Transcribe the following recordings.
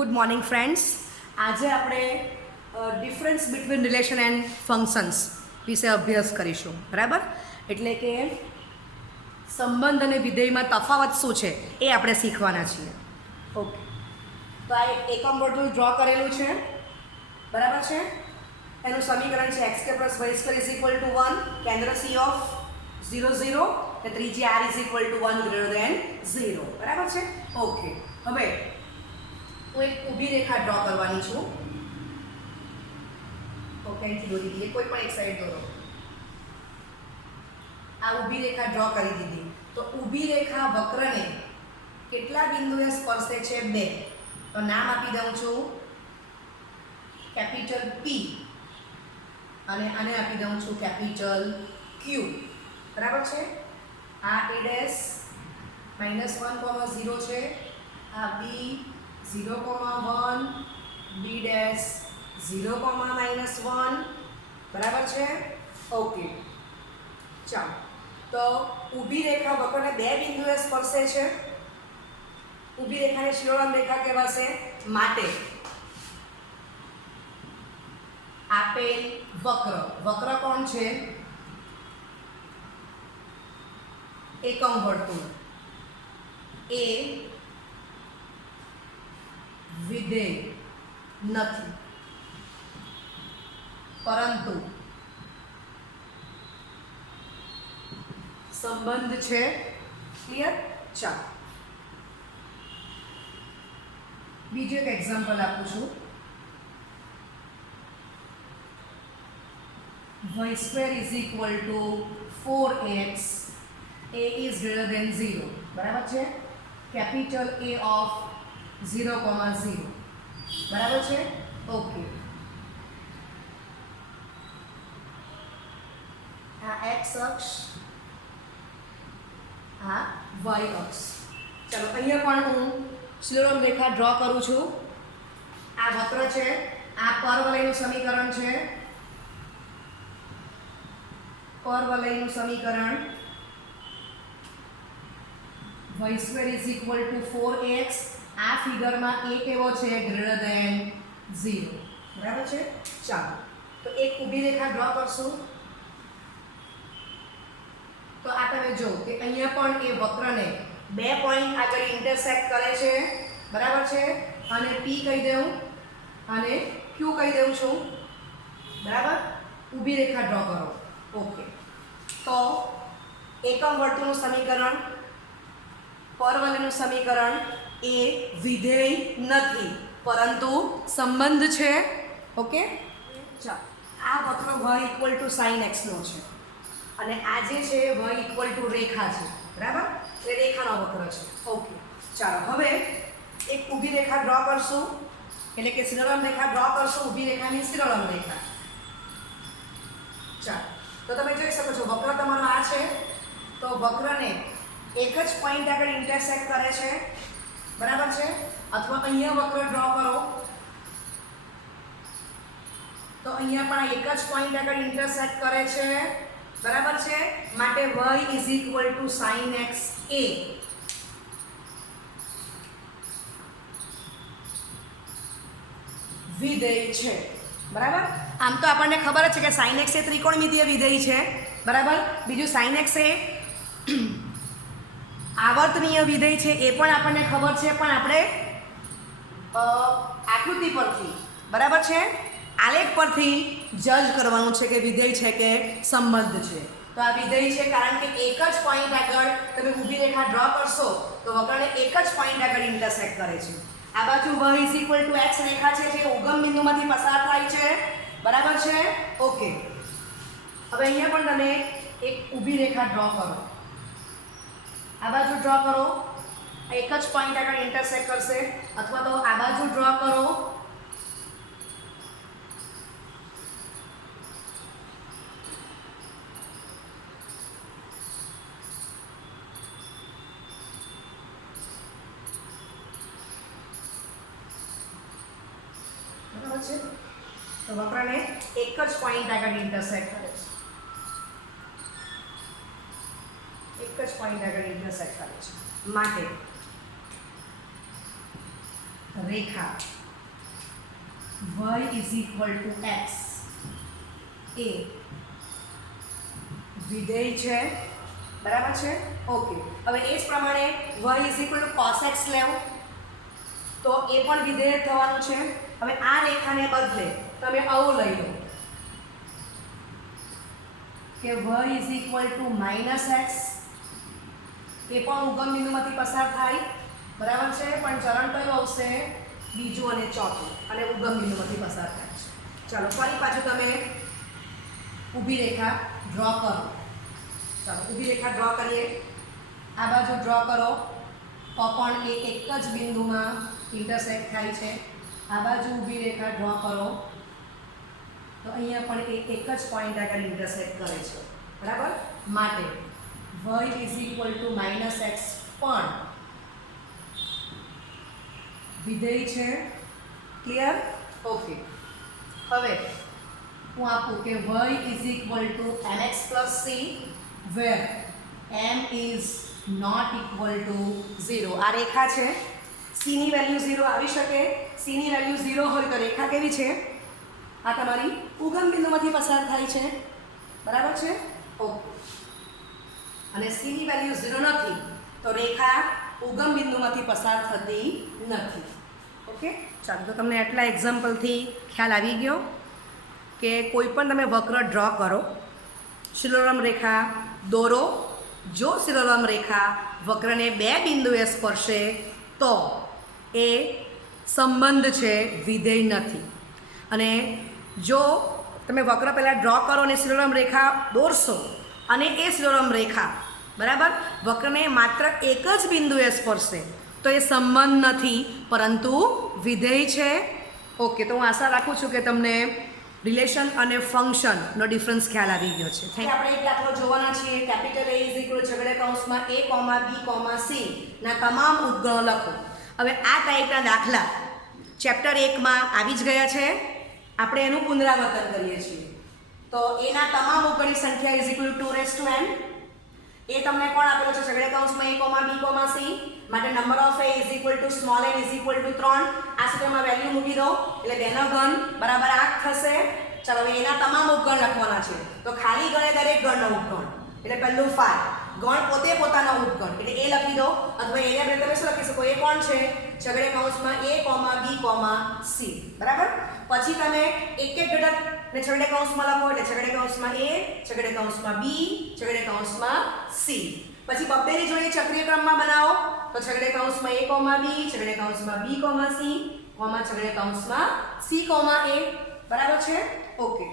Good morning friends. આજે આપણે difference between relation and functions વિશે અભ્યાસ કરીશું. બરાબર? એટલે કે સંબંધ અને વિધેયમાં તફાવત શું છે એ આપણે શીખવાના છીએ. ઓકે, તો આ એકમ વર્તુળ ડ્રો કરેલું છે. બરાબર છે? એનું સમીકરણ છે x square plus y square is equal to 1, કેન્દ્ર સી ઓફ 0 0 અને ત્રિજ્યા r is equal to 1 greater than 0. બરાબર છે? ઓકે, હવે હું એક ઊભી રેખા ડ્રો કરવાની છું. ઓકે, અહીંથી દોરી દઈએ, કોઈ પણ એક સાઈડ દોરો. આ ઊભી રેખા ડ્રો કરી દીધી. તો ઊભી રેખા વક્રને કેટલા બિંદુએ સ્પર્શે છે? 2. તો નામ આપી દઉં છું કેપિટલ પી અને આને આપી દઉં છું કેપિટલ ક્યુ. બરાબર છે? આ a ડેશ -1, 0 છે. આ બી 0,1, બી ડેશ 0,-1. બરાબર છે? ઓકે, ચાલો. તો ઊભી રેખા વક્રને 2 બિંદુએ સ્પર્શે છે. ઊભી રેખાને શિરોળામ રેખા કહેવાશે. માટે આપેલ વક્ર કોણ છે? એકમ વર્તુળ. એ વિધેય નથી, પરંતુ સંબંધ છે. ક્લિયર? ચાલો, બીજું એક એક્ઝામ્પલ આપું છું. y square is equal to 4x, a is greater than 0. બરાબર છે? Capital A of 0,0. બરાબર છે? ઓકે, આ x અક્ષ, આ y અક્ષ. ચાલો, અહીંયા પણ હું શિરોળામ રેખા ડ્રો કરું છું. આ વક્ર છે, આ પરવલયનું સમીકરણ છે. પરવલયનું સમીકરણ y square is equal to 4x. આ ફિગરમાં a કેવો છે? Greater than 0. બરાબર છે? ચાલો, તો એક ઊભી રેખા ડ્રો કરશું. તો આ તમે જો કે અહીંયા પણ એ વક્રને 2 પોઈન્ટ આગળ ઇન્ટરસેક્ટ કરે છે. બરાબર છે? અને p કહી દઉં અને q કહી દઉં છું. બરાબર? ઊભી રેખા ડ્રો કરો. ઓકે, તો એકમ વર્તુળનું સમીકરણ, પરવલયનું સમીકરણ એ વિધેય નથી, પરંતુ સંબંધ છે. ઓકે, ચાલો. આ વક્ર y = sin x નો છે અને આ જે છે y = રેખા છે. બરાબર? એ રેખાનો વક્ર છે. ઓકે, ચાલો, હવે એક ઊભી રેખા ડ્રો કરશું. એટલે કે શિરોળામ રેખા ડ્રો કરશું. ઊભી રેખાની શિરોળામ રેખા. ચાલો, તો તમે જોઈ શકો છો વક્ર તમારો આ છે. તો વક્રને એક જ પોઈન્ટ આગળ ઇન્ટરસેક્ટ કરે છે. બરાબર છે? અથવા અહીંયા વક્ર ડ્રો કરો તો અહીંયા પણ એક જ પોઈન્ટ આગળ ઇન્ટરસેક્ટ કરે છે. બરાબર છે? માટે y = sin x a. વિધેય છે. બરાબર? આમ તો આપણને ખબર જ છે કે sin x એ ત્રિકોણમિતીય વિધેય છે. બરાબર? બીજું sin x એ આવર્તનીય વિધેય છે એ પણ આપણને ખબર છે. પણ આપણે આકૃતિ પરથી, બરાબર છે, આલેખ પરથી જજ કરવાનું છે કે વિધેય છે કે સંબંધ છે. તો આ વિધેય છે, કારણ કે એક જ પોઈન્ટ આગળ તમે ઊભી રેખા ડ્રો કરશો તો વક્રને એક જ પોઈન્ટ આગળ ઇન્ટરસેક્ટ કરે છે. આ બાજુ y = x રેખા છે જે ઉગમ બિંદુમાંથી પસાર થાય છે. બરાબર છે? ઓકે, હવે અહીંયા પણ તમે એક ઊભી રેખા ડ્રો કરો. આ બાજુ ડ્રો કરો, એક જ પોઈન્ટ આગળ ઇન્ટરસેક્ટ કરશે. અથવા તો આ બાજુ ડ્રો કરો. બરાબર છે? તો વક્રને એક જ પોઈન્ટ આગળ ઇન્ટરસેક્ટ કરે છે. એક જ પોઈન્ટ આગળ ઇન્ટરસેક્ટ કરે છે. માટે રેખા y is equal two x એ વિધેય છે, બરાબર છે. ઓકે, હવે એ જ પ્રમાણે y is equal two cos x લેવું તો એ પણ વિધેય થવાનું છે. હવે આ રેખાને બદલે તમે આવું લઈ લો કે y is equal two -x, એ પણ ઉગમ બિંદુમાંથી પસાર થાય, બરાબર છે. પણ ચરણ કયું આવશે? બીજું અને ચોથું, અને ઉગમ બિંદુમાંથી પસાર થાય છે. ચાલો ફરી પાછું તમે ઊભી રેખા ડ્રો કરો. ચાલો ઊભી રેખા ડ્રો કરીએ. આ બાજુ ડ્રો કરો તો પણ એ એક જ બિંદુમાં ઇન્ટરસેક્ટ થાય છે. આ બાજુ ઊભી રેખા ડ્રો કરો તો અહીંયા પણ એ એક જ પોઈન્ટ આગળ ઇન્ટરસેક્ટ કરે છે, બરાબર. માટે y is equal two -x પણ વિધેય છે. ક્લિયર? ઓકે, હવે હું આપું કે y is equal to mx plus c where m is not equal to 0. આ રેખા છે, c ની વેલ્યુ 0 આવી શકે. c ની વેલ્યુ 0 હોય તો રેખા કેવી છે? આ તમારી ઉગમ બિંદુમાંથી પસાર થાય છે, બરાબર છે. ઓકે, અને c ની વેલ્યુ 0 નથી તો રેખા ઉગમ બિંદુમાંથી પસાર થતી નથી. ઓકે, ચાલો તો તમને આટલા એક્ઝામ્પલથી ખ્યાલ આવી ગયો કે કોઈ પણ તમે વક્ર ડ્રો કરો, શિરોરમ રેખા દોરો. જો શિરોરમ રેખા વક્રને બે બિંદુએ સ્પર્શે તો એ સંબંધ છે, વિધેય નથી. અને જો તમે વક્ર પહેલાં ડ્રો કરો અને શિરોરમ રેખા દોરશો અને એ શિરોરમ રેખા, બરાબર, વક્રને માત્ર એક જ બિંદુએ સ્પર્શે તો એ સંબંધ નથી, પરંતુ વિધેય છે. ઓકે, તો હું આશા રાખું છું કે તમને રિલેશન અને ફંક્શનનો ડિફરન્સ ખ્યાલ આવી ગયો છે. આપણે એક દાખલો જોવાના છીએ. કેપિટલ A ઇઝ ઇક્વલ છગડે કૌંસમાં A, B, C ના તમામ ઉપગણો લખો. હવે આ ટાઈપના દાખલા ચેપ્ટર 1માં આવી જ ગયા છે. આપણે એનું પુનરાવર્તન કરીએ છીએ. તો એના તમામ ઉપગણની સંખ્યા ઇઝ ઇક્વલ ટુ 2n. એ તમને કોણ આપેલો છે? છગડે કૌંસમાં A, B, C માટે number of A is equal two small n is equal two 3. આ સૂત્રમાં વેલ્યુ મૂકી દો એટલે 2 નો ઘન બરાબર 8 થશે. ચાલો હવે એના તમામ ઉપગણ લખવાના છે. તો ખાલી ગણે દરેક ગણનો ઉપગણ એટલે પહેલું 5, ગણ પોતે પોતાનો ઉપગણ એટલે એ લખી દો. અથવા એને આપણે તમે શું લખી શકો? એ કોણ છે? છગડે કૌંસમાં A, B, C, બરાબર. પછી તમે એક એક ઘટક ને છગડે કૌંસમાં લખો એટલે છગડે કૌંસમાં A, છગડે કૌંસમાં B, છગડે કૌંસમાં C. પછી બબ્બેની જોડી ચક્રીય ક્રમમાં બનાવો તો છગડે કૌંસમાં A, B, છગડે કૌંસમાં B, C, છગડે કૌંસમાં C, A, બરાબર છે. ઓકે,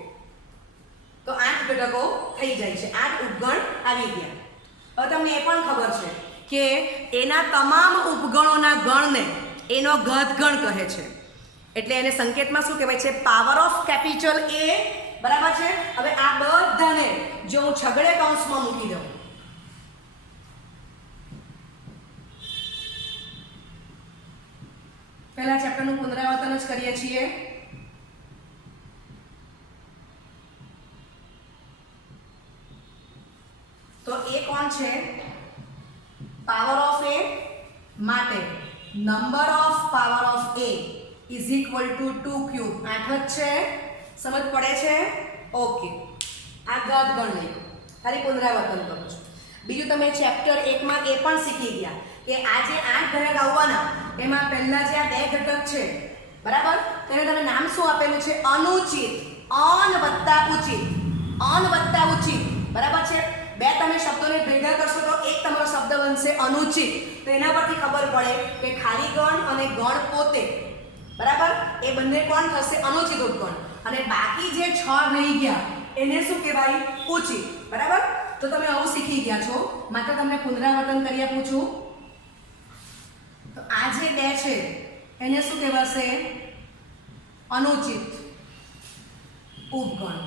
તો 8 ઘટકો થઈ જાય છે. 8 ઉપગણ આવી ગયા. હવે તમને એ પણ ખબર છે કે એના તમામ ઉપગણોના ગણને એનો ઘાતગણ કહે છે. એટલે એને સંકેતમાં શું કહેવાય છે? પાવર ઓફ કેપિટલ A, બરાબર છે. હવે આ બધાને જો હું છગડે કૌંસમાં મૂકી દઉં પહેલા ચેપ્ટરનું પુનરાવર્તન જ કરીએ છીએ. તો એ કોણ છે? પાવર ઓફ A માટે number of power of A is equal two 2 cube. 8 જ છે. સમજ પડે છે? ઓકે, આ ઘાતગણ લઈ લો. ખાલી પુનરાવર્તન કરું છું. બીજું તમે ચેપ્ટર 1માં એ પણ શીખી ગયા કે આ જે 8 ઘટક આવવાના એમાં પહેલા જે આ 2 ઘટક છે, બરાબર, તેને તમે નામ શું આપેલું છે? અનુચિત. અન વત્તા ઉચિત, અન વત્તા ઉચિત, બરાબર છે. બે તમે શબ્દોને ભેગા કરશો તો એક તમારો શબ્દ બનશે અનુચિત. તો એના પરથી ખબર પડે કે ખાલી ગણ અને ગણ પોતે, બરાબર, એ બંને કોણ થશે? અનુચિત ઉપગણ. અને બાકી જે 6 રહી ગયા એને શું કહેવાય? ઉચિત, બરાબર. તો તમે આવું શીખી ગયા છો. માત્ર તમને પુનરાવર્તન કરી આપું છું. તો આ જે 2 છે એને શું કહેવાશે? અનુચિત ઉપગણ.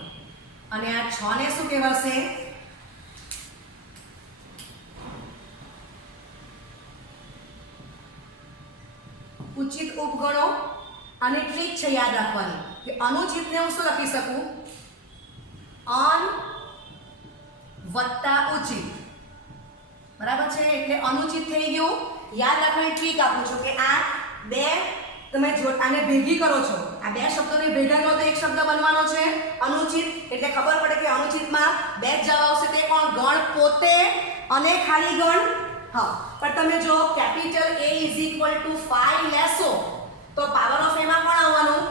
અને આ 6 ને શું કહેવાશે? ઉચિત ઉપગણો. અને ટ્રીક છે યાદ રાખવાની કે અનુચિતને હું શું લખી શકું? અન વત્તા ઉચિત, બરાબર છે. એટલે અનુચિત થઈ ગયું. યાદ રાખવાની ટ્રીક આપું છું કે આ 2 તમે જો આને ભેગી કરો છો, આ બે શબ્દોને ભેગા કરો તો એક શબ્દ બનવાનો છે અનુચિત. એટલે ખબર પડે કે અનુચિતમાં બે જ જવાબ આવશે. તે કોણ? ગણ પોતે અને ખાલી ગણ. હા, પણ તમે જો કેપિટલ A = 5 લેશો તો પાવર ઓફ એમાં કોણ આવવાનું?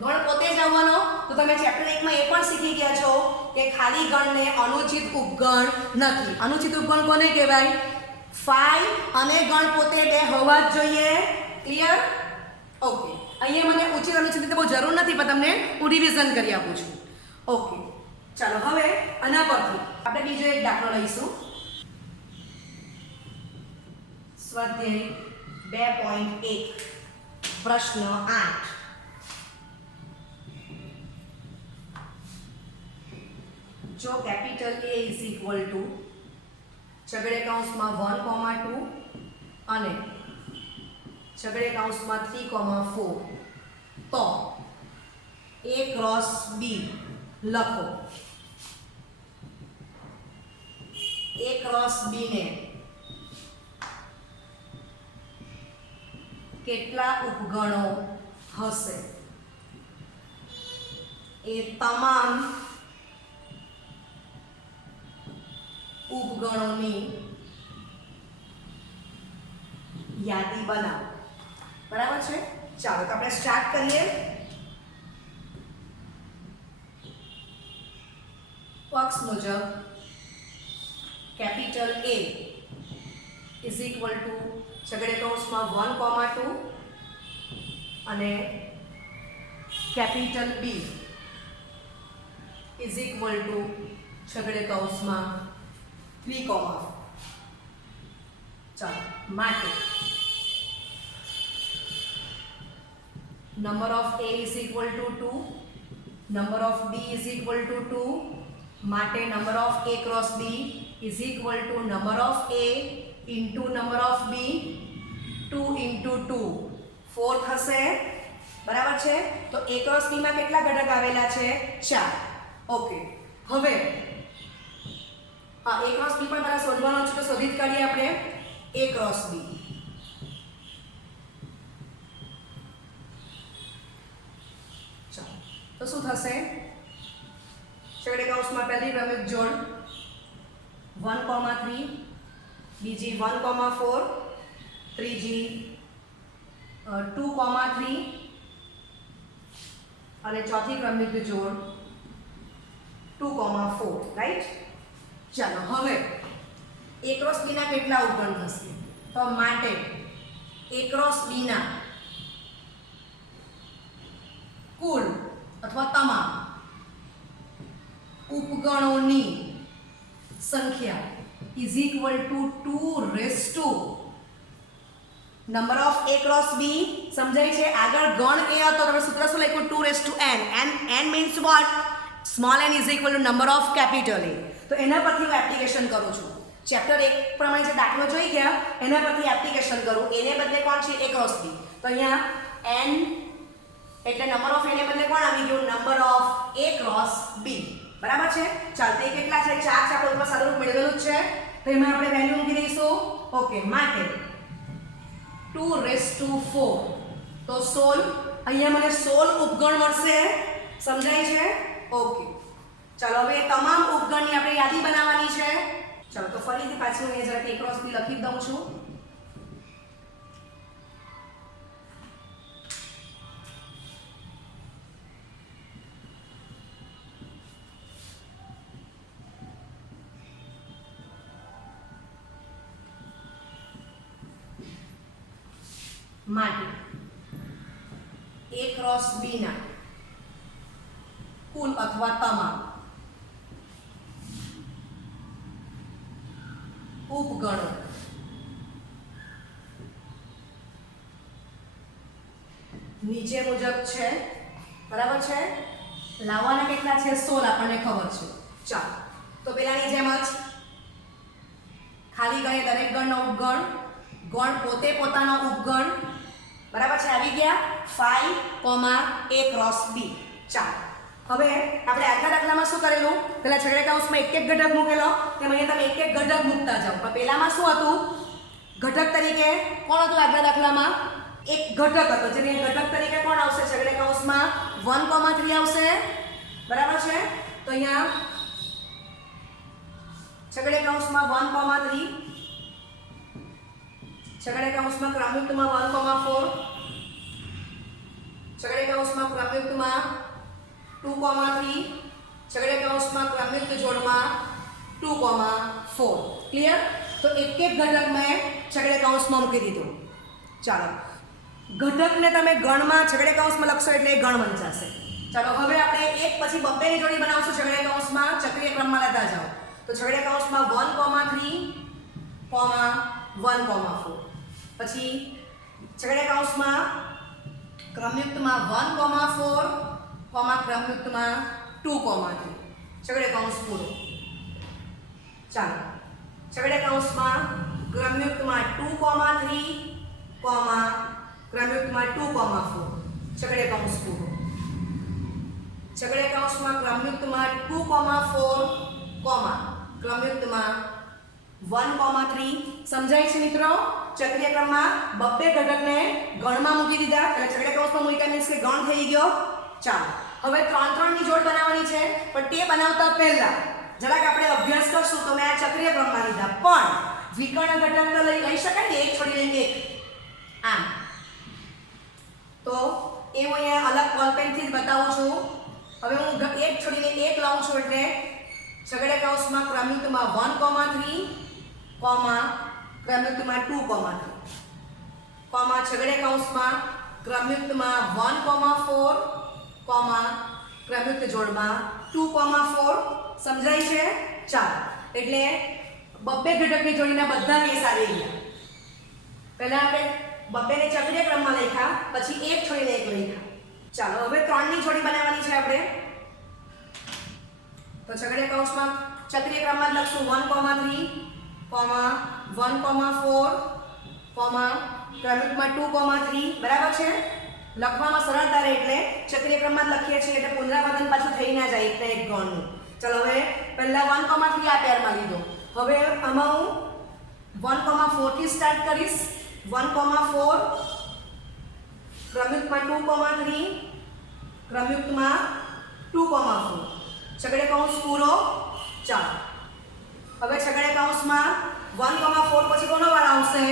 ગણ પોતે જ આવવાનો. તો તમે ચેપ્ટર 1 માં એ પણ શીખી ગયા છો કે ખાલી ગણને અનુચિત ઉપગણ નથી. અનુચિત ઉપગણ કોને કહેવાય? 5 અને ગણ પોતે બે હોવા જ જોઈએ. ક્લિયર? ઓકે. અહીંયા મને ઉચિત અનુચિત બહુ જરૂર નથી, પણ તમને હું રિવિઝન કરી આપું છું. ઓકે, ચાલો હવે આના પરથી આપણે બીજો એક દાખલો લઈશું. સ્વાધ્યાય 2.1 પ્રશ્ન 8. જો કેપિટલ A = છગડે કૌંસમાં 1,2 અને છગડે કૌંસમાં 3,4 તો A ક્રોસ B લખો. A ક્રોસ B ને કેટલા ઉપગણો હશે? એ તમામ ઉપગણોની યાદી બનાવો. બરાબર છે? ચાલો તો આપણે સ્ટાર્ટ કરીએ. પક્ષ મુજબ કેપિટલ A = છગડે કૌંસમાં 1,2 અને કેપિટલ B = છગડે કૌંસમાં 3,4. ચાલો માટે number of A = 2, number of B = 2, માટે number of A cross B = number of A into number of B 2 × 2 4 થશે. બરાબર છે? તો A ક્રોસ B માં કેટલા ઘટક આવેલા છે? 4. ઓકે, હવે A ક્રોસ B પણ મારે શોધવાનો છે તો શોધી જ કાઢીએ આપણે. A ક્રોસ B ચાલો તો શું થશે? છગડે કૌંસમાં પહેલી ક્રમિક જોડ 1,3, બીજી 1,4, ત્રીજી 2,3 અને ચોથી ક્રમિક જોડ 2,4. રાઈટ? ચાલો હવે A ક્રોસ B ના કેટલા ઉપગણ થશે? તો માટે A ક્રોસ B ના કુલ અથવા તમામ ઉપગણોની સંખ્યા = 2 number of A cross B. સમજાય છે? આગળ ગણ A હતો તો સૂત્ર શું લખ્યું? 2n. n means what? Small n = number of capital A. તો એના પરથી હું એપ્લિકેશન કરું છું. ચેપ્ટર 1 પ્રમાણે જે દાખલો જોઈ ગયા એના પરથી એપ્લિકેશન કરું. A ને બદલે કોણ છે? A cross B. તો અહીંયા n એટલે નંબર ઓફ A ને બદલે કોણ આવી ગયું? Number of A cross B. બરાબર છે? ચાલ તે કેટલા છે? 4 છે. આપણે ઉપર સાદુરૂપ મેળવેલું જ છે તો એમાં આપણે વેલ્યુ મૂકી દઈશું. ઓકે, માટે 2 તો 16. અહીંયા મને 16 ઉપગણ મળશે. સમજાય છે? ઓકે, ચાલો હવે તમામ ઉપગણની આપણે યાદી બનાવવાની છે. ચાલો તો ફરીથી પાછું હું જરા A ક્રોસ B લખી દઉં છું. માટે A ક્રોસ B ના કુલ અથવા તમામ ઉપગણો નીચે મુજબ છે. બરાબર છે? લાવવાના કેટલા છે? 16 આપણને ખબર છે. ચાલો તો પેલાની જેમ જ ખાલી ગણે દરેક ગણનો ઉપગણ, ગણ પોતે પોતાનો ઉપગણ. બરાબર છે? આવી ગયા 5, A ક્રોસ B. ચાલો હવે આપણે આગલા દાખલામાં શું કરેલું? પેલા છગડે કૌંસમાં એક ઘટક મૂકેલો, તેમ અહીંયા તમે એક ઘટક મૂકતા જાઓ. પણ પેલામાં શું હતું? ઘટક તરીકે કોણ હતું આગલા દાખલામાં? એક ઘટક હતો જેની ઘટક તરીકે કોણ આવશે છગડીયા કૌંસમાં 1,3 આવશે બરાબર છે તો અહીંયા છગડીયા કૌંસમાં 1,3 છગડીયા કૌંસમાં ક્રમયુક્તમાં 1,4 છગડીયા કૌંસમાં ક્રમયુક્તમાં 2,3 છગડીયા કૌંસમાં ક્રમયુક્ત જોડમાં 2,4 ક્લિયર તો એક એક ઘટક મેં છગડીયા કૌંસમાં મૂકી દીધું ચાલો ઘટકને તમે ગણમાં છગડીયા કૌંસમાં લખશો એટલે એ ગણ વંચાશે ચાલો હવે આપણે એક પછી બબ્બેની જોડી બનાવશું છગડીયા કૌંસમાં ચક્રીય ક્રમમાં લેતા જાઓ તો છગડીયા કૌંસમાં 1,3, 1,4 પછી છગડીયા કૌંસમાં ક્રમયુક્તમાં 1,4, ક્રમયુક્તમાં 2,3 છગડીયા કૌંસ પૂરો ચાલો છગડીયા કૌંસમાં ક્રમયુક્તમાં 2,3, ક્રમયુક્તમાં 2,4 છગડીયા કૌંસ પૂરો છગડીયા કૌંસમાં ક્રમયુક્તમાં 2,4, ક્રમયુક્તમાં 1,3 સમજાય છે મિત્રો ચક્રીય ક્રમમાં બબ્બે ઘટકને ગણમાં મૂકી દીધા એટલે છગડીયા કૌંસમાં મૂક્યા મીન્સ કે ગણ થઈ ગયો ચાલો હવે 3 ની જોડ બનાવવાની છે પણ તે બનાવતા પહેલા જરાક આપણે અભ્યાસ કરશું તો મેં આ ચક્રીય ક્રમમાં લીધા પણ વિકર્ણ ઘટક તો લઈ શકાય ને એક છોડીને એક આમ તો એ હું અહીંયા અલગ બોલપેનથી જ બતાવું છું હવે હું એક છોડીને એક લાવું છું એટલે છગડીયા કૌંસમાં ક્રમયુક્તમાં 1,3, ક્રમયુક્તમાં 2,3 છગડીયા કૌંસમાં ક્રમયુક્તમાં 1,4, ક્રમયુક્ત જોડમાં 2,4 સમજાય છે ચાલો એટલે બબ્બે ઘટકની જોડીના બધા કેસ આવી ગયા પહેલા આપણે બબ્બેને ચક્રીય ક્રમમાં લખ્યા પછી એક છોડીને એક લખ્યા ચાલો હવે 3 ની જોડી બનાવવાની છે આપણે તો છગડીયા કૌંસમાં ચક્રીય ક્રમમાં લખશું 1,3, 1,4, ક્રમયુક્તમાં 2,3 બરાબર છે લખવામાં સરળતા રહે એટલે ચક્રીય ક્રમમાં જ લખીએ છીએ એટલે પુનરાવર્તન પાછું થઈ ના જાય એટલે એક ગણનું ચલો હવે પહેલા 1,3 આ પેરમાં લીધો હવે આમાં હું 1,4 થી સ્ટાર્ટ કરીશ 1,4 ક્રમયુક્તમાં 2,3 ક્રમયુક્તમાં 2,4 છગડીયા કૌંસ પૂરો ચાલો હવે છગડીયા કૌંસમાં 1,4 પછી કોનો વાર આવશે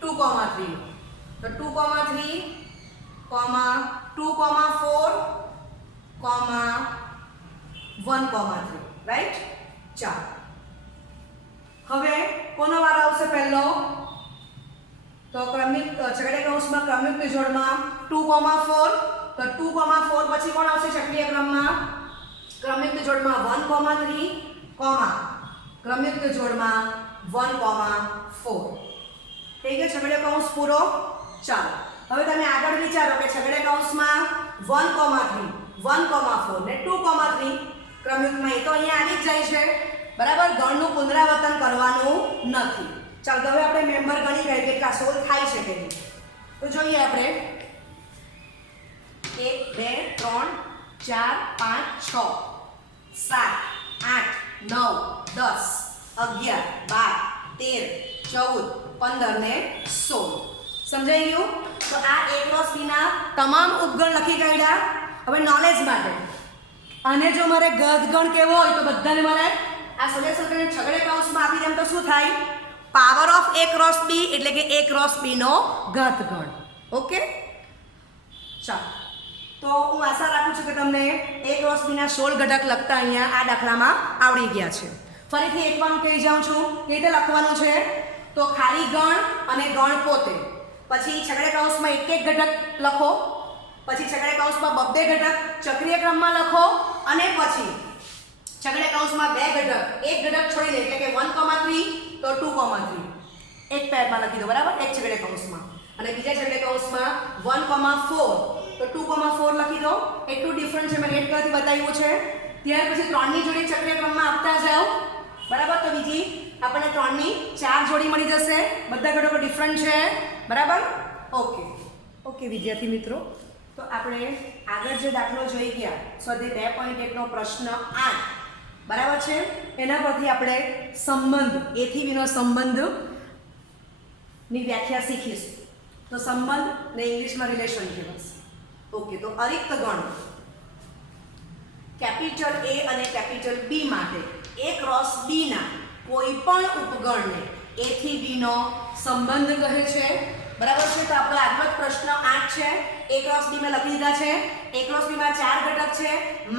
2,3 તો 2,3, 2,4, 1,3 રાઈટ ચાલો હવે કોનો વાર આવશે પહેલો તો છગડીયા કૌંસમાં ક્રમયુક્ત જોડમાં 2,4 તો 2,4 પછી કોણ આવશે ચક્રીય ક્રમમાં ક્રમયુક્ત જોડમાં 1,3, ક્રમયુક્ત જોડમાં 1,4 થઈ ગયો છગડીયો કૌંસ પૂરો ચાલો હવે તમે આગળ વિચારો કે છગડીયા કૌંસમાં 1,3, 1,4 ને 2,3 ક્રમયુક્તમાં એ તો અહીંયા આવી જ જાય છે બરાબર ગણનું પુનરાવર્તન કરવાનું નથી ચાલો હવે આપણે મેમ્બર ગણી ગઈ કેટલા સોલ્વ થાય છે કે નહીં તો જોઈએ આપણે 1 2 3 4 5 6 7 8 9 10 11 12 13 14 15 ને 16 સમજાઈ ગયું તો આ a ક્રોસ b ના તમામ ઉપગણ લખી કાઢ્યા હવે નોલેજ માટે અને જો મારે ગણ કેવો હોય તો બધાને મારે આ સોલ્યુશન કરીને છગડીયા કૌંસમાં આપી દેમ તો શું થાય power of a cross b એટલે કે a ક્રોસ b નો ઘાતગણ ઓકે ચાલો તો હું આશા રાખું છું કે તમને a ક્રોસ b ના 16 ઘટક લખતા અહીંયા આ દાખલામાં આવડી ગયા છે ફરીથી એકવાર હું કહી જાઉં છું કે રીતે લખવાનું છે તો ખાલી ગણ અને ગણ પોતે પછી છગડીયા કૌંસમાં એક એક ઘટક લખો પછી છગડીયા કૌંસમાં બબ્બે ઘટક ચક્રીય ક્રમમાં લખો અને પછી છગડીયા કૌંસમાં બે ઘટક એક ઘટક છોડીને એટલે કે 1,3 તો 2,3 એક પેરમાં લખી દો બરાબર એક છગડીયા કૌંસમાં અને બીજા છગડીયા કૌંસમાં 1,4 તો 2,4 લખી દો એટલું ડિફરન્ટ છે મેં રેડ કલરથી બતાવ્યું છે ત્યાર પછી 3 ની જોડી ચક્રીય ક્રમમાં આપતા જાઓ બરાબર તો બીજી આપણને 3 ની 4 જોડી મળી જશે બધા ઘટકો ડિફરન્ટ છે બરાબર ઓકે ઓકે વિદ્યાર્થી મિત્રો તો આપણે આગળ જે દાખલો જોઈ ગયા સ્વાધ્યાય 2.1 નો પ્રશ્ન 8 બરાબર છે એના પરથી આપણે સંબંધ a થી b નો સંબંધ ની વ્યાખ્યા શીખીશું તો સંબંધ ને ઇંગ્લિશમાં રિલેશન કહેવાશે. ઓકે, તો અરિક્ત ગણ કેપિટલ A અને કેપિટલ B માટે A ક્રોસ B ના કોઈ પણ ઉપગણને A થી B નો સંબંધ કહે છે. બરાબર છે. તો આપણો આગલો પ્રશ્ન 8 છે. A ક્રોસ B માં લખી દીધા છે. A ક્રોસ B માં 4 ઘટક છે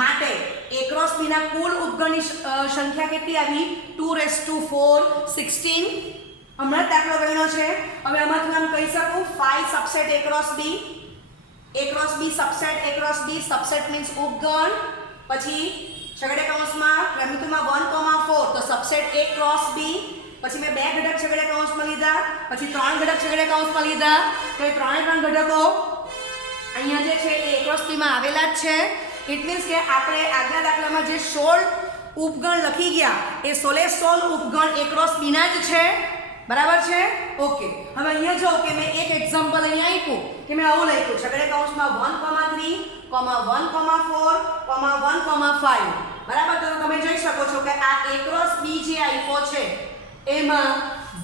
માટે A ક્રોસ B ના કુલ ઉપગણની સંખ્યા કેટલી આવી? 2⁴ 16. હમણાં દાખલો ગણ્યો છે. હવે આમાંથી આમ કહી શકું 5 subset A cross B, A cross B subset A cross B, subset means ઉપગણ. પછી છગડીયા કૌંસમાં ક્રમિકમાં 1,4 તો સબસેટ A ક્રોસ B. પછી મેં 2 ઘટક છગડીયા કૌંસમાં લીધા, પછી 3 ઘટક છગડીયા કૌંસમાં લીધા. તો એ 3 ઘટકો અહીંયા જે છે એ A ક્રોસ B માં આવેલા જ છે. ઇટ મીન્સ કે આપણે આગલા દાખલામાં જે 16 ઉપગણ લખી ગયા એ 16 ઉપગણ A ક્રોસ B ના જ છે. બરાબર છે. ઓકે, હવે અહીંયા જો કે મેં એક એક્ઝામ્પલ અહીંયા આપ્યું કે મેં આવું લખ્યું છગડીયા કૌંસમાં 1,3, 1,4, 1,5. બરાબર. તો તમે જોઈ શકો છો કે આ A ક્રોસ B જે આપ્યો છે એમાં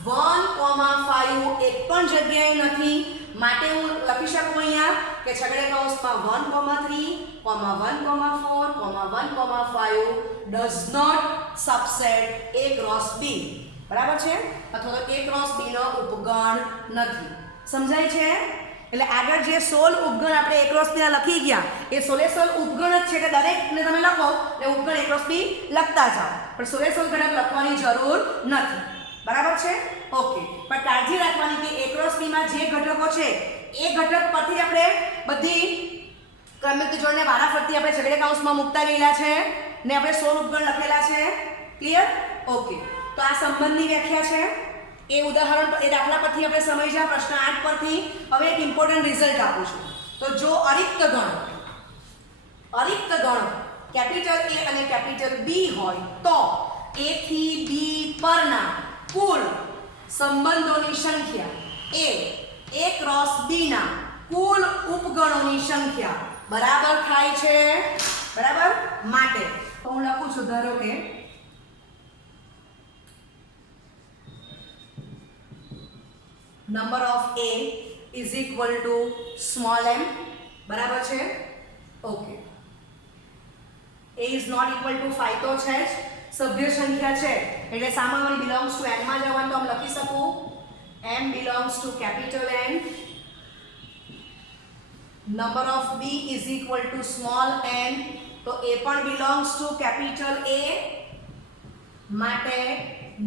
1,5 એક પણ જગ્યાએ નથી. માટે હું લખી શકું અહીંયા કે છગડીયા કૌંસમાં 1,3, 1,4, 1,5 does not subset A cross B. બરાબર છે. અથવા તો A ક્રોસ B નો ઉપગણ નથી. સમજાય છે? એટલે આગળ જે 16 ઉપગણ આપણે A ક્રોસ B ના લખી ગયા એ 16 ઉપગણ જ છે કે દરેકને તમે લખો એટલે ઉપગણ A ક્રોસ B લખતા જાઓ, પણ 16 ઘટક લખવાની જરૂર નથી. બરાબર છે. ઓકે, પણ કાળજી રાખવાની કે A ક્રોસ B માં જે ઘટકો છે એ ઘટક પરથી આપણે બધી ક્રમિક જોડને વારાફરતી આપણે છગડીયા કૌંસમાં મૂકતા ગયેલા છે ને આપણે 16 ઉપગણ લખેલા છે. ક્લિયર? ઓકે, તો આ સંબંધની વ્યાખ્યા છે. એ ઉદાહરણ એ દાખલા પરથી આપણે સમજ્યા પ્રશ્ન 8 પરથી. હવે એક ઇમ્પોર્ટન્ટ રિઝલ્ટ આપું છું. તો જો અરિક્ત ગણ કેપિટલ A અને કેપિટલ B હોય તો A થી B પરના કુલ સંબંધોની સંખ્યા A ક્રોસ B ના કુલ ઉપગણોની સંખ્યા બરાબર થાય છે. બરાબર. માટે તો હું લખું છું ધારો કે number of A is equal to small m. બરાબર છે. Okay, A is not equal to 5 તો છે જ. સભ્ય સંખ્યા છે એટલે સામાન્ય belongs to n માં જવાનું તો આમ લખી શકું m belongs to capital N. number of B is equal to small n તો A પણ belongs to capital A. માટે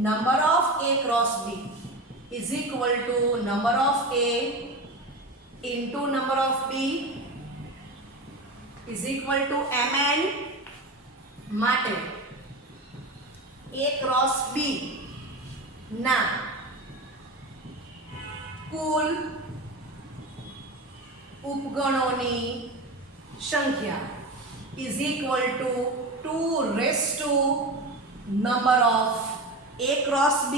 number of A cross B is equal to number of A into number of B is equal to mn. માટે A cross B ના કુલ ઉપગણોની સંખ્યા is equal to 2 number of A cross B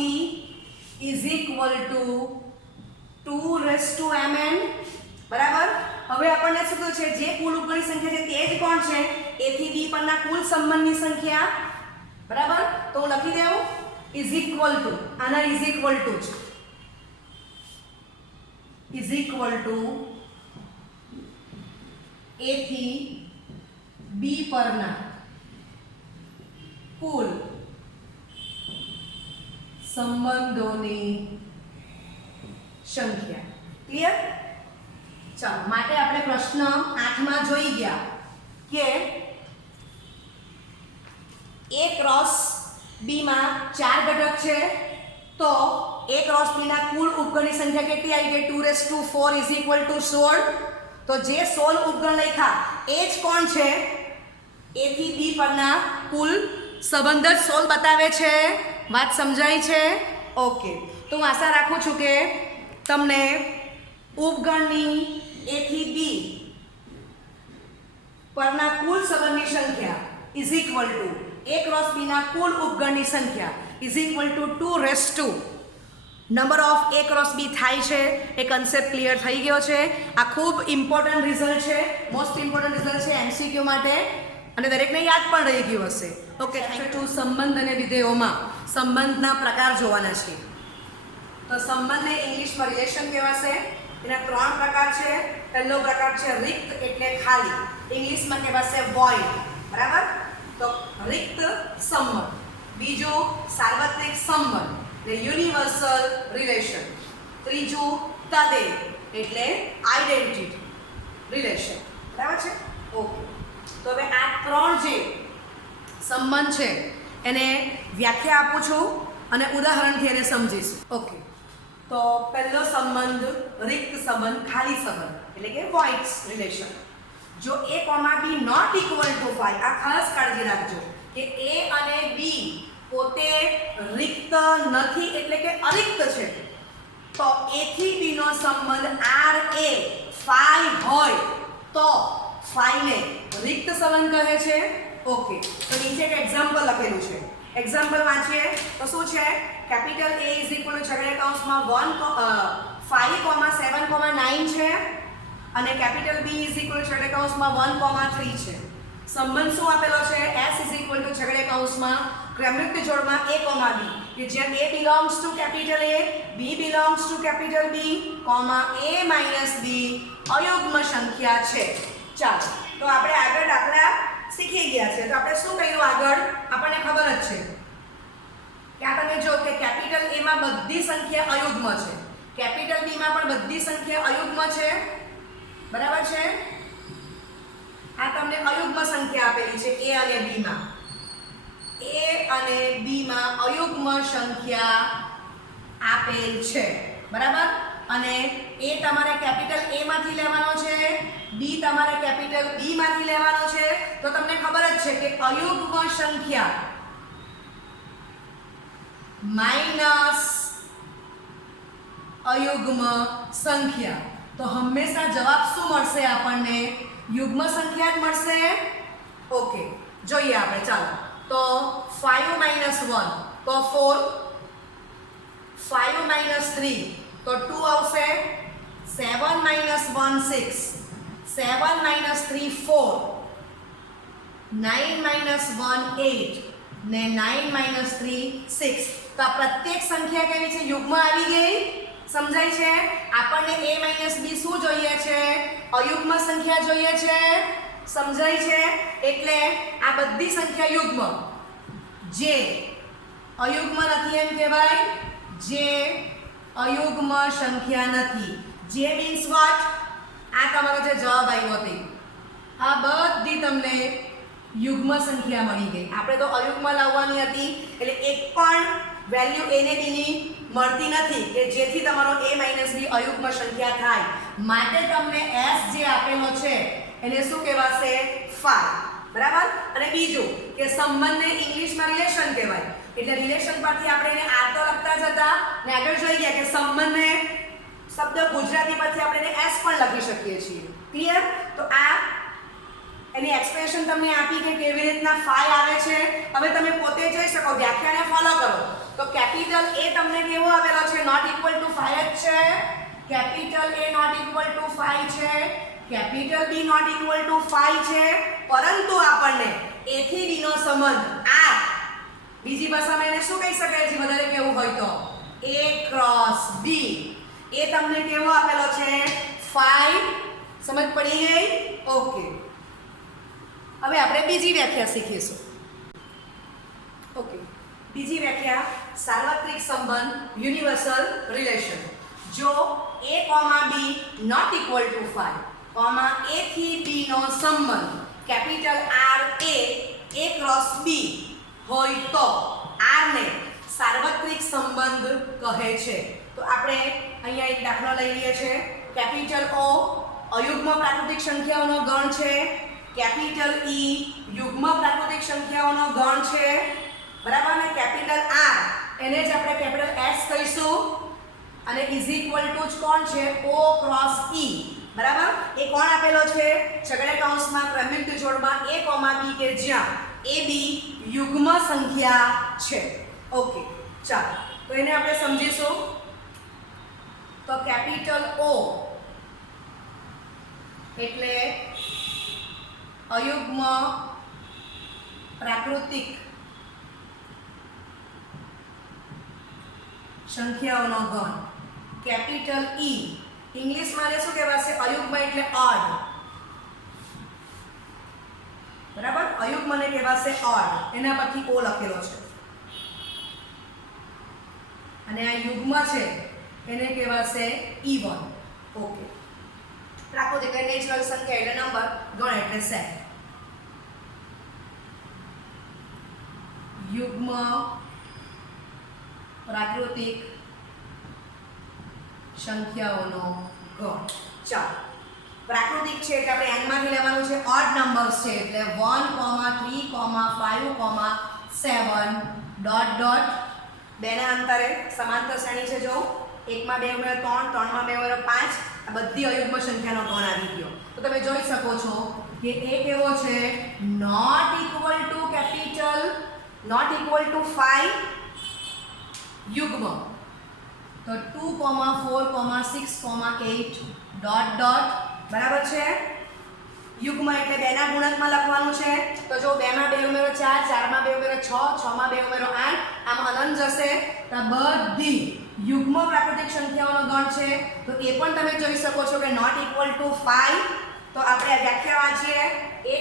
is equal to 2 mn. બરાબર. હવે આપણને શું કહ્યું છે? જે કુલ ઉપગણની સંખ્યા છે તે જ કોણ છે? A થી B પરના કુલ સંબંધની સંખ્યા. બરાબર. તો હું લખી દઉં is equal to આના is equal to A થી B પરના કુલ સંબંધોની સંખ્યા. ક્લિયર? ચાલો, માટે આપણે પ્રશ્ન 8 માં જોઈ ગયા કે A ક્રોસ B માં 4 ઘટક છે તો A ક્રોસ B ના કુલ ઉપગણની સંખ્યા કેટલી આવી ગઈ? 2⁴ is equal to 16. તો જે 16 ઉપગણ લખ્યા એ જ કોણ છે? A થી B પરના કુલ સંબંધ જ 16 બતાવે છે. વાત સમજાય છે? ઓકે, તો હું આશા રાખું છું કે તમને ઉપગણની A થી B પરના કુલ સંબંધની સંખ્યા is equal to A cross B ના કુલ ઉપગણની સંખ્યા is equal to 2 number of A cross B થાય છે. એ કન્સેપ્ટ ક્લિયર થઈ ગયો છે. આ ખૂબ ઇમ્પોર્ટન્ટ રિઝલ્ટ છે, મોસ્ટ ઇમ્પોર્ટન્ટ રિઝલ્ટ છે MCQ માટે અને દરેકને યાદ પણ રહી ગયું હશે. Okay, thank you. સંબંધ અને વિધેયોમાં સંબંધના પ્રકાર જોવાના છે. તો સંબંધને ઇંગ્લિશમાં રિલેશન કહેવાશે એના 3 પ્રકાર છે. પહેલો પ્રકાર છે રિક્ત એટલે ખાલી, ઇંગ્લિશમાં કહેવાશે void, બરાબર. તો રિક્ત સંબંધ. બીજું સાર્વત્રિક સંબંધ એટલે યુનિવર્સલ રિલેશન. ત્રીજું તદેવ એટલે આઇડેન્ટિટી રિલેશન, બરાબર છે. ઓકે, તો હવે આ 3 જે સંબંધ છે એને વ્યાખ્યા આપું છું અને ઉદાહરણથી એને સમજીશું. ઓકે, તો પહેલો સંબંધ રિક્ત સંબંધ, ખાલી સંબંધ એટલે કે void રિલેશન. જો a, b not equal to 5, આ ખાસ કાળજી રાખજો કે a અને b પોતે રિક્ત નથી એટલે કે અરિક્ત છે, તો a થી b નો સંબંધ r a 5 હોય તો 5 ને રિક્ત સંબંધ કહે છે. ઓકે, તો નીચે એક એક્ઝામ્પલ લખેલું છે. એક્ઝામ્પલ વાંચીએ તો શું છે? Capital A is equal to છગડીયા કૌંસમાં 5,7,9 છે અને capital B is equal to છગડીયા કૌંસમાં 1,3 છે. સંબંધ શું આપેલો છે? S ઇઝ ઇક્વલ ટુ છગડીયા કૌંસમાં ક્રમયુક્ત જોડમાં A, B, કે જ્યાં A belongs to capital A, B belongs to capital B, A minus B અયુગ્મ સંખ્યા છે. ચાલો, તો આપણે આગળ દાખલા શીખી ગયા છે. તો આપણે શું કર્યું આગળ? આપણને ખબર જ છે કે આ તમે જો કે કેપિટલ A માં બધી સંખ્યા અયુગ્મ છે, કેપિટલ B માં પણ બધી સંખ્યા અયુગ્મ છે, બરાબર છે. આ તમને અયુગ્મ સંખ્યા આપેલી છે A અને B માં. A અને B માં અયુગ્મ સંખ્યા આપેલ છે, બરાબર. અને A તમારે કેપિટલ A માંથી લેવાનો છે, B તમારે કેપિટલ B માંથી લેવાનો છે. તો તમને ખબર જ છે કે અયુગ્મ સંખ્યા માઈનસ અયુગ્મ સંખ્યા, તો હંમેશા જવાબ શું મળશે આપણને? યુગ્મ સંખ્યા જ મળશે. ઓકે, જોઈએ આપણે. ચાલો, તો 5 માઈનસ 1 તો 4, 5 માઈનસ 3 તો 2 આવશે, 7 માઈનસ 1 6, 7 માઈનસ 3 4, 9 માઈનસ 1 8 ને 9 માઈનસ 3 6. તો આ પ્રત્યેક સંખ્યા કેવી છે? યુગ્મ આવી ગઈ. સમજાય છે? આપણને a માઈનસ b શું જોઈએ છે? અયુગ્મ સંખ્યા જોઈએ છે. સમજાય છે? એટલે આ બધી સંખ્યા યુગ્મ. જે અયુગ્મ નથી એમ કહેવાય, જે અયુગ્મ સંખ્યા નથી. જે મીન્સ વોટ? આ તમારો જે જવાબ આવ્યો તે આ બધી તમને યુગ્મ સંખ્યા મળી ગઈ. આપણે તો અયુગ્મ લાવવાની હતી એટલે એક પણ વેલ્યુ a ને b ની મળતી નથી કે જેથી તમારો a માઈનસ b અયુગ્મ સંખ્યા થાય. માટે તમને s જે આપેલો છે એને શું કહેવાશે? phi, બરાબર. અને બીજું કે સંબંધને ઇંગ્લિશમાં રિલેશન કહેવાય, એટલે રિલેશન પરથી આપણે એને r તો લખતા જ હતા ને આગળ જોઈ ગયા કે સંબંધને શબ્દ ગુજરાતી પરથી આપણે એને s પણ લખી શકીએ છીએ. ક્લિયર? તો આ એની એક્સપ્રેશન તમને આપી કે કેવી રીતના phi આવે છે. હવે તમે પોતે જોઈ શકો, વ્યાખ્યાને ફોલો કરો. તો કેપિટલ A તમને કેવો આવેલો છે? નોટ ઇક્વલ ટુ 5 જ છે. Capital A not equal to 5 છે, capital B not equal to 5 છે, પરંતુ આપણને A થી B નો સંબંધ R, બીજી ભાષામાં એને શું કહી શકાય છે વધારે કેવું હોય તો? A cross B. એ તમને કેવો આપેલો છે? 5. સમજ પડી ગઈ? ઓકે, હવે આપણે બીજી વ્યાખ્યા શીખીશું. ઓકે, બીજી વ્યાખ્યા સાર્વત્રિક સંબંધ યુનિવર્સલ રિલેશન. જો a, b not equal to 5, a થી b નો સંબંધ capital R A cross B હોય તો R ને સાર્વત્રિક સંબંધ કહે છે. તો આપણે અહીંયા એક દાખલો લઈ લઈએ છીએ. કેપિટલ O અયુગ્મ પ્રાકૃતિક સંખ્યાઓનો ગણ છે, કેપિટલ E યુગ્મ પ્રાકૃતિક સંખ્યાઓનો ગણ છે, બરાબર ને. કેપિટલ R એને જ આપણે કેપિટલ S કહીશું અને ઇઝ ઇક્વલ ટુ કોણ છે? O ક્રોસ E, બરાબર. એ કોણ આપેલો છે? છગડીયા કૌંસમાં ક્રમિક જોડમાં a, b કે જ્યાં a b યુગ્મ સંખ્યા છે. ઓકે, ચાલો, તો એને આપણે સમજીશું. તો કેપિટલ O એટલે અયુગ્મ પ્રાકૃતિક સંખ્યાઓનો ગણ. કેપિટલ E ઇંગ્લિશમાં ને શું કહેવાશે? અયુગ્મ એટલે ઓડ. બરાબર, અયુગ્મ ને કહેવાશે ઓડ. એના પરથી ઓ લખેલો છે. અને આ યુગ્મ છે એને કહેવાશે ઇવન. ઓકે, પ્રાકૃતિક એટલે નેચરલ સંખ્યા એટલે નંબર, ગણ એટલે સેટ. યુગ્મ પ્રાકૃતિક સંખ્યાઓનો ગણ. ચાલો, પ્રાકૃતિક છે એટલે આપણે n માંથી લેવાનું છે. ઓડ નંબર્સ છે એટલે 1, 3, 5, 7 ડોટ ડોટ બેના અંતરે સમાંતર શ્રેણી છે. જો 1 માં 2 ઉમેરો 3, 3 માં 2 ઉમેરો 5, આ બધી અયુગ્મ સંખ્યાનો ગણ આવી ગયો. તો તમે જોઈ શકો છો કે એ કેવો છે? Not equal to capital, not equal to 5 યુગ્મ. તો 2, 4, 6, 8 ડોટ ડોટ. બરાબર છે? યુગ્મ એટલે 2 ના ગુણકમાં લખવાનું છે. તો જો 2 માં 2 ઉમેરો 4, 4 માં 2 ઉમેરો 6, 6 માં 2 ઉમેરો 8, આમ અનંત જશે. તો બધી યુગ્મ પ્રાકૃતિક સંખ્યાઓનો ગણ છે. તો એ પણ તમે જોઈ શકો છો કે નોટ ઇક્વલ ટુ 5. તો આપણે વ્યાખ્યા વાંચીએ, a,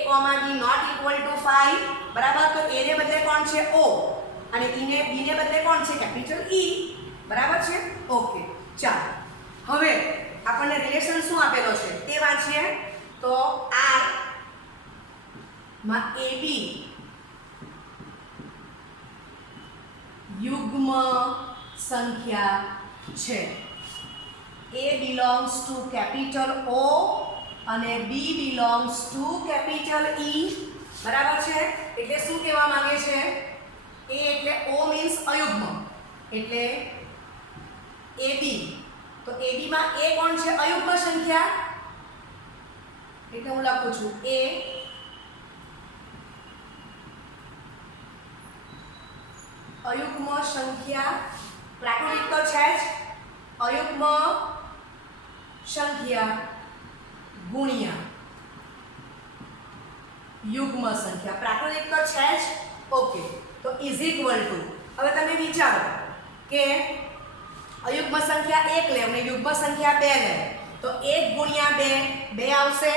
b not equal to 5. બરાબર, તો a ને બદલે કોણ છે? o, અને b ને બદલે કોણ છે? Capital E. બરાબર છે? ઓકે, ચાલો હવે આપણને રિલેશન શું આપેલો છે તે વાંચીએ. તો R માં AB યુગ્મ સંખ્યા છે. A belongs to capital O અને B belongs to capital E. બરાબર છે? એટલે શું કહેવા માંગે છે? A એટલે O means અયુગ્મ, એટલે AB. તો AB માં A કોણ છે? અયુગ્મ સંખ્યા. એટલે હું લખું છું A અયુગ્મ સંખ્યા. પ્રાકૃતિક તો છે જ. અયુગ્મ સંખ્યા ગુણ્યા યુગ્મ સંખ્યા. પ્રાકૃતિક તો છે જ. ઓકે, તો ઇઝ ઇક્વલ ટુ, હવે તમે વિચારો કે અયુગ્મ સંખ્યા 1 લે અને યુગ્મ સંખ્યા 2 લે. તો 1 ગુણ્યા 2 2 આવશે.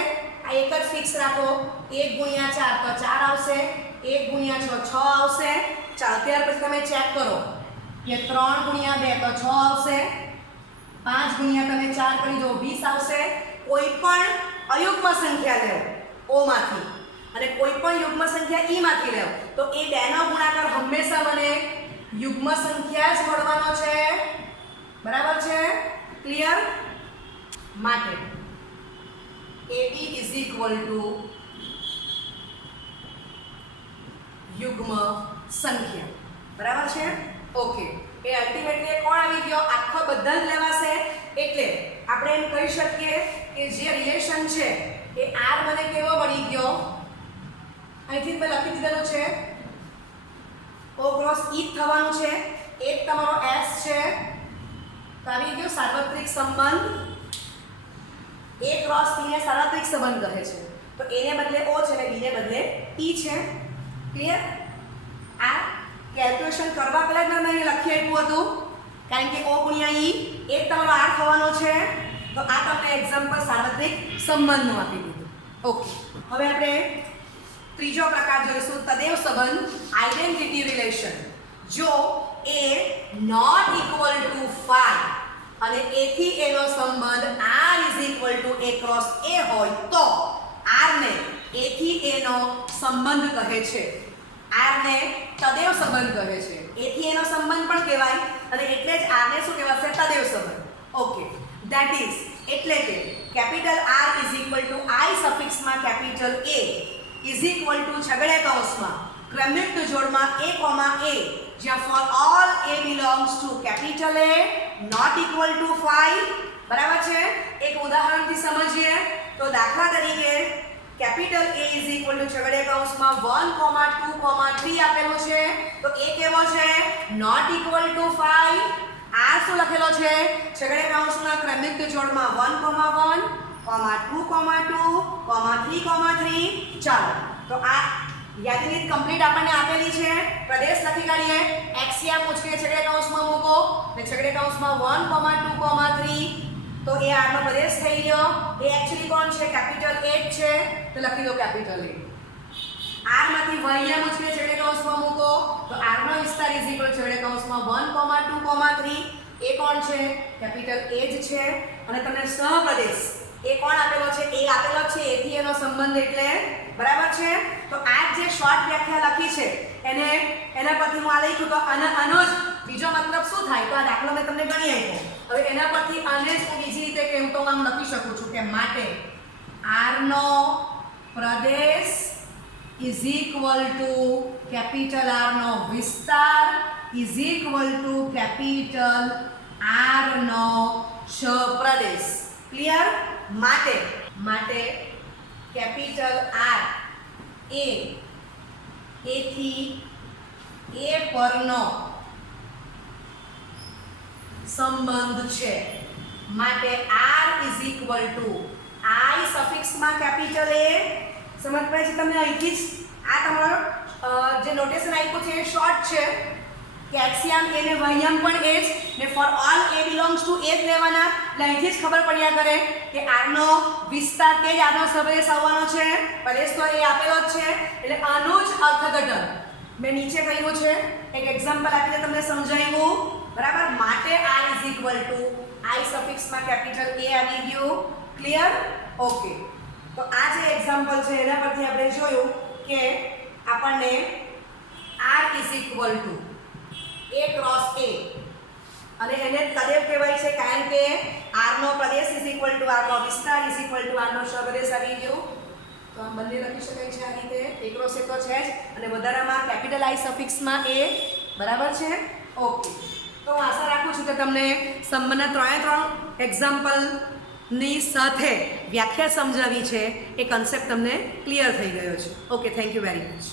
આ એક જ ફિક્સ રાખો. 1 ગુણ્યા 4 તો 4 આવશે. 1 ગુણ્યા 6 6 આવશે. ચાલો, ત્યાર પછી તમે ચેક કરો કે 3 ગુણ્યા 2 તો 6 આવશે. 5 ગુણ્યા તમે 4 કરી જો 20 આવશે. કોઈ પણ અયુગ્મ સંખ્યા લેવો O માંથી અને કોઈ પણ યુગ્મ સંખ્યા E માંથી લેવો તો એ બેનો ગુણાકાર હંમેશા મને યુગ્મ સંખ્યા જ મળવાનો છે. બરાબર છે? ક્લિયર? માટે AB is equal to યુગ્મ સંખ્યા. બરાબર છે? ઓકે, એ અલ્ટિમેટલી કોણ આવી ગયો? આખો બધા જ લેવાશે. એટલે આપણે એમ કહી શકીએ કે જે રિલેશન છે એ R મને કેવો મળી ગયો? અહીંથી મેં લખી દીધેલું છે O ક્રોસ E થવાનું છે. એક તમારો S છે. તો આવી ગયો સાર્વત્રિક સંબંધ. A ક્રોસ P ને સાર્વત્રિક સંબંધ કહે છે. તો A ને બદલે O છે અને B ને બદલે E છે. ક્લિયર? આ કેલ્ક્યુલેશન કરવા પહેલા જ મેં લખી આપ્યું હતું, કારણ કે O ગુણ્યા E એક તમારો R થવાનો છે. તો આ તમને એક્ઝામ્પલ સાર્વત્રિક સંબંધનું આપી દીધું. ઓકે, હવે આપણે ત્રીજો પ્રકાર જોઈશું, તદેવ સંબંધ, આઇડેન્ટિટી રિલેશન. જો A નોટ ઇક્વલ ટુ 5 અને A થી A નો સંબંધ R is equal to A cross A હોય તો R ને A થી A નો સંબંધ કહે છે. R ને તદેવ સંબંધ કહે છે. A થી A નો સંબંધ પણ કહેવાય અને એટલે જ R ને શું કહેવાશે? તદેવ સંબંધ. ઓકે, ધેટ ઇઝ એટલે કે capital R is equal to I સફિક્સમાં capital A is equal to છગડીયા કૌંસમાં ક્રમયુક્ત જોડમાં A, જ્યાં for all A belongs to capital A not equal to 5. બરાબર છે? એક ઉદાહરણથી સમજીએ. તો દાખલા તરીકે capital A is equal to છગડીયા કૌંસમાં 1, 2, 3 આપેલું છે. તો A કેવો છે? not equal to 5. R શું લખેલો છે? છગડીયા કૌંસના ક્રમયુક્ત જોડમાં 1, 1, 2, 3, 3. ચાલો, તો આ યાદીની કમ્પ્લીટ આપણને આપેલી છે. પ્રદેશ લખી કાઢીએ. એક્સિયા પૂછકે છગડીયા કૌંસમાં મૂકો અને છગડીયા કૌંસમાં 1, 2, 3 તો એ આર નો પ્રદેશ થઈ ગયો. એ એકચ્યુઅલી કોણ છે? કેપિટલ એ જ છે, તો લખી દો કેપિટલ એ. આર માંથી વાયમ ઉછળે છેડે કૌંસમાં મૂકો, તો આર નો વિસ્તાર ઇઝ ઇક્વલ છેડે કૌંસમાં 1, 2, 3. એ કોણ છે? કેપિટલ એ જ છે. અને તમને સહપ્રદેશ એ કોણ આપેલો છે? એ આપેલો છે, એથી એનો સંબંધ એટલે બરાબર છે. તો આ જે શોર્ટ વ્યાખ્યા લખી છે એના પરથી હું આ લખ્યું. તો આનો જ બીજો મતલબ શું થાય? તો આ દાખલો મેં તમને ગણી આપ્યો. હવે એના પરથી આને જ હું બીજી રીતે કહું તો આમ લખી શકું છું કે માટે આર નો પ્રદેશ is equal to capital R નો વિસ્તાર is equal to capital R નો સહપ્રદેશ. ક્લિયર? માટે કેપિટલ આર એથી એ પરનો સંબંધ છે. માટે R is equal to I સફિક્સમાં કેપિટલ એ. સમજ પડે છે તમને? અહીંથી જ આ તમારો જે નોટેશન આપ્યું છે એ શોર્ટ છે કે એક્સિયમ એ ને વાયમ પણ એ જ ને for all a belongs to એ જ લેવાના. એટલે અહીંથી જ ખબર પડ્યા કરે કે આરનો વિસ્તાર કે જ આરનો સપ્રદેશ આવવાનો છે. પ્રદેશ તો એ આપેલો જ છે, એટલે આનું જ અર્થઘટન મેં નીચે કહ્યું છે. એક એક્ઝામ્પલ આપીને તમને સમજાવ્યું. બરાબર? માટે R is equal to I સફિક્સમાં કેપિટલ એ આવી ગયું. ક્લિયર? ઓકે. તો આ જે એક્ઝામ્પલ છે એના પરથી આપણે જોયું કે આપણને R is equal to a cross a અને એને તદેવ કહેવાય છે કારણ કે r નો પ્રદેશ ઇઝ ઇક્વલ ટુ r નો વિસ્તાર ઇઝ ઇક્વલ ટુ r નો સહપ્રદેશ આવી ગયો. તો આમ બંને લખી શકાય છે આ રીતે. a ક્રોસ a તો છે જ અને વધારામાં કેપિટલ i સફિક્સમાં a. બરાબર છે? ઓકે. તો હું આશા રાખું છું કે તમને સંબંધના ત્રણે એક્ઝામ્પલની સાથે વ્યાખ્યા સમજાવી છે એ કન્સેપ્ટ તમને ક્લિયર થઈ ગયો છે. Okay, thank you very much.